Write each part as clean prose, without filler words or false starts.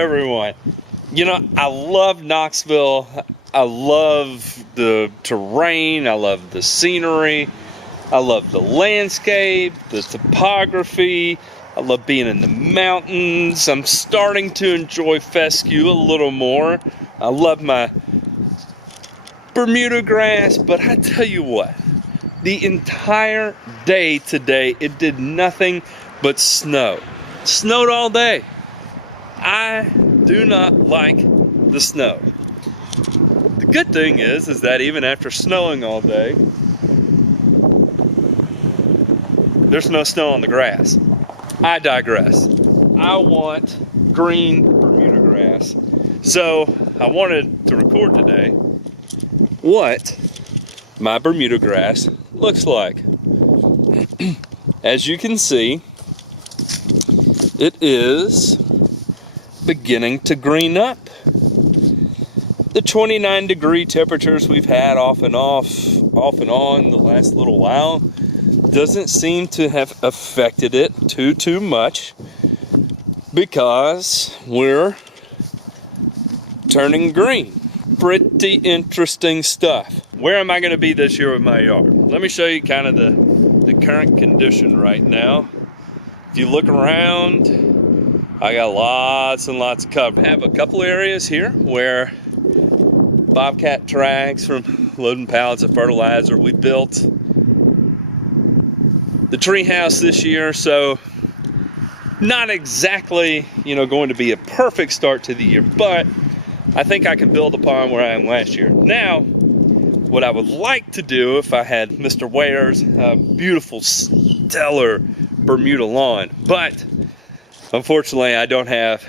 everyone. You know, I love Knoxville. I love the terrain. I love the scenery. I love the landscape, the topography. I love being in the mountains. I'm starting to enjoy fescue a little more. I love my Bermuda grass, but I tell you what, the entire day today, it did nothing but snow. It snowed all day. I do not like the snow. The good thing is that even after snowing all day, there's no snow on the grass. I digress. I want green Bermuda grass. So I wanted to record today what my Bermuda grass looks like. As you can see, it is beginning to green up. The 29-degree temperatures we've had off and on the last little while doesn't seem to have affected it too much, because we're turning green. Pretty interesting stuff. Where am I going to be this year with my yard? Let me show you kind of the current condition right now. If you look around, I got lots and lots of cover. I have a couple areas here where bobcat tracks from loading pallets of fertilizer. We built the tree house this year, so not exactly, you know, going to be a perfect start to the year, but I think I can build upon where I am last year. Now, what I would like to do if I had Mr. Ware's beautiful, stellar Bermuda lawn, but unfortunately I don't have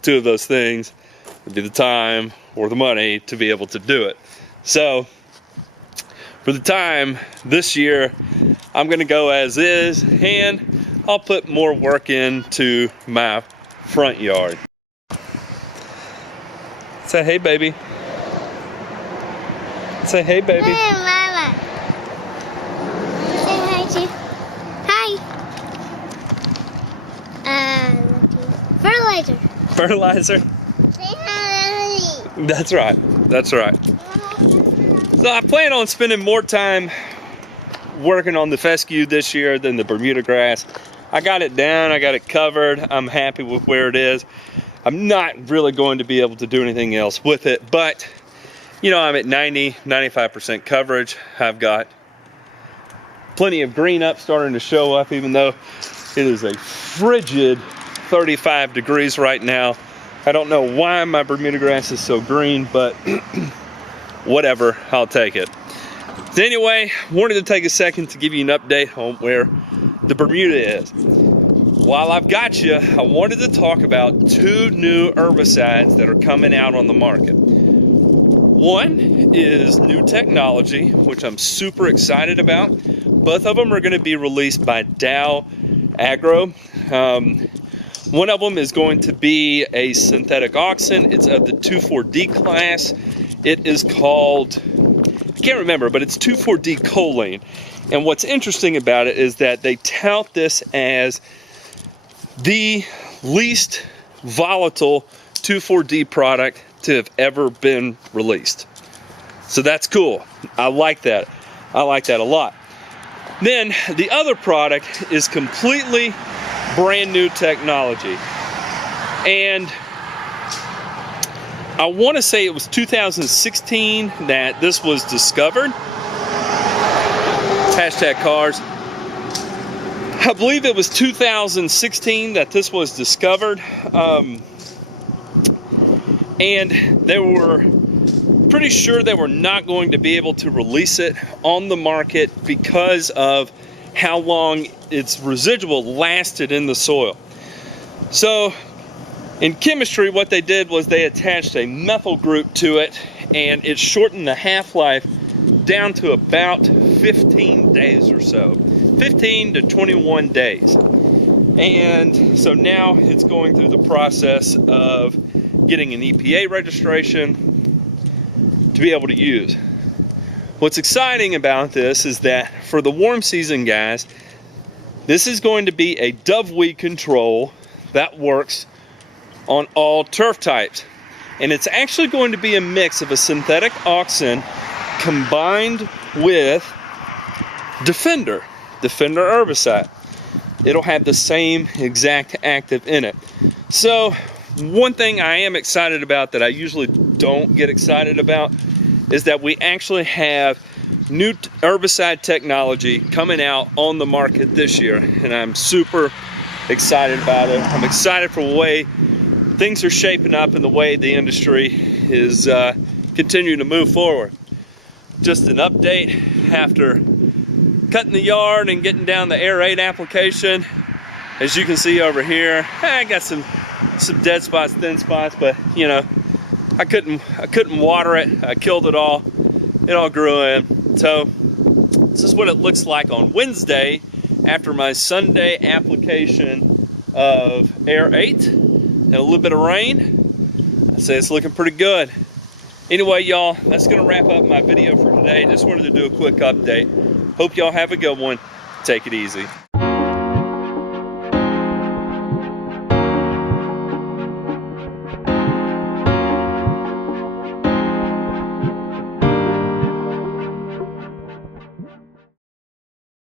two of those things. It'd be the time or the money to be able to do it. So for the time this year, I'm gonna go as is, and I'll put more work into my front yard. Say hey, baby. Say hey, baby. Hey, Mama. Say hi to. Hi. Fertilizer. Fertilizer? Say hi. That's right. That's right. So I plan on spending more time working on the fescue this year than the Bermuda grass. I got it down. I got it covered. I'm happy with where it is. I'm not really going to be able to do anything else with it, but you know, I'm at 95% coverage. I've got plenty of green up starting to show up, even though it is a frigid 35 degrees right now. I don't know why my Bermuda grass is so green, but whatever, I'll take it. So anyway, wanted to take a second to give you an update on where the Bermuda is. While I've got you, I wanted to talk about two new herbicides that are coming out on the market. One is new technology, which I'm super excited about. Both of them are going to be released by DowAgro. One of them is going to be a synthetic auxin. It's of the 2,4-D class. It is called, I can't remember, but it's 2,4-D choline. And what's interesting about it is that they tout this as the least volatile 2,4-D product to have ever been released. So that's cool. I like that. I like that a lot. Then the other product is completely brand new technology. And I want to say it was 2016 that this was discovered. Hashtag cars. I believe it was 2016 that this was discovered. And they were pretty sure they were not going to be able to release it on the market because of how long its residual lasted in the soil. So in chemistry, what they did was they attached a methyl group to it, and it shortened the half-life down to about 15 days or so, 15 to 21 days. And so now it's going through the process of getting an EPA registration to be able to use. What's exciting about this is that for the warm season guys, this is going to be a dove weed control that works on all turf types. And it's actually going to be a mix of a synthetic auxin combined with Defender herbicide. It'll have the same exact active in it. So one thing I am excited about that I usually don't get excited about is that we actually have new herbicide technology coming out on the market this year, and I'm super excited about it. I'm excited for the way things are shaping up and the way the industry is continuing to move forward. Just an update after cutting the yard and getting down the aerate application. As you can see over here, I got some dead spots, thin spots, but you know, I couldn't water it. I killed it all. It all grew in. So this is what it looks like on Wednesday after my Sunday application of aerate and a little bit of rain. I say it's looking pretty good. Anyway, y'all, that's gonna wrap up my video for today. Just wanted to do a quick update. Hope y'all have a good one. Take it easy.